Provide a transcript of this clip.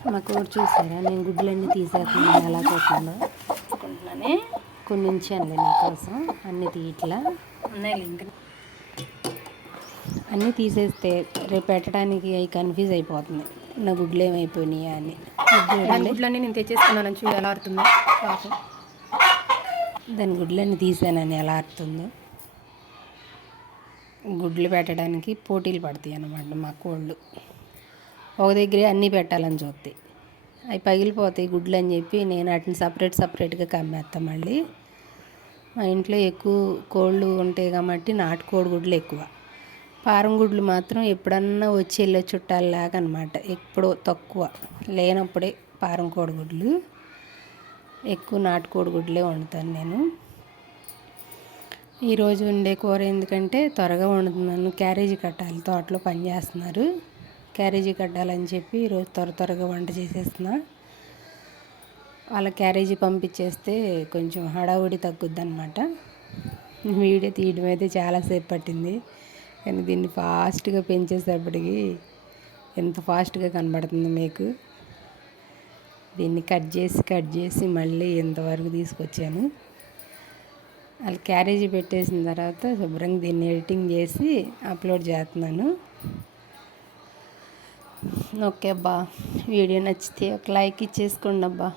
మా కోడి చూసారా? నేను గుడ్లన్నీ తీసేస్తున్నాను ఎలా పోతుందో అనుకుంటున్నానే కొన్ని ఉంచానులే నీకోసం అన్ని తీయట్లా ఉన్నాయి ఇంకా. అన్నీ తీసేస్తే రేపు పెట్టడానికి అవి కన్ఫ్యూజ్ అయిపోతుంది. నా గుడ్లు ఏమైపోయినాయా అని. గుడ్లన్నీ నేను తెచ్చేసుకున్నాను చూడు ఎలా ఆడుతుందో. పాపం. దాని గుడ్లన్నీ తీసానని ఎలా అర్థందో గుడ్లు పెట్టడానికి పోటీలు పడతాయి అన్నమాట మా కోళ్ళు ఒక దగ్గరే అన్నీ పెట్టాలని చూద్ది అవి పగిలిపోతాయి గుడ్లు అని చెప్పి నేను వాటిని సపరేట్ సపరేట్గా కమ్మేస్తాను మళ్ళీ. మా ఇంట్లో ఎక్కువ కోళ్ళు ఉంటాయి కాబట్టి నాటుకోడి గుడ్లు ఎక్కువ. పారం గుడ్లు మాత్రం ఎప్పుడన్నా వచ్చి వెళ్ళే చుట్టాలలాగా అనమాట ఎప్పుడో తక్కువ లేనప్పుడే పారం కోడిగుడ్లు ఎక్కువ నాటుకోడి గుడ్లే వండుతాను నేను. ఈరోజు ఉండే కూర ఎందుకంటే త్వరగా వండుతున్నాను. క్యారేజీ కట్టాలి తోటలో పని చేస్తున్నారు. క్యారేజీ కట్టాలని చెప్పి ఈరోజు త్వర త్వరగా వంట చేసేస్తున్నా. వాళ్ళ క్యారేజీ పంపించేస్తే కొంచెం హడావుడి తగ్గుద్ది అనమాట వీడియో తీయడం అయితే చాలాసేపు పట్టింది. కానీ దీన్ని ఫాస్ట్గా పెంచేసేపటికి ఎంత ఫాస్ట్గా కనబడుతుంది మీకు. దీన్ని కట్ చేసి కట్ చేసి మళ్ళీ ఇంతవరకు తీసుకొచ్చాను. వాళ్ళు క్యారేజీ పెట్టేసిన తర్వాత శుభ్రంగా దీన్ని ఎడిటింగ్ చేసి అప్లోడ్ చేస్తున్నాను. ఓకే అబ్బా. వీడియో నచ్చితే ఒక లైక్ ఇచ్చేసుకోండి అబ్బా.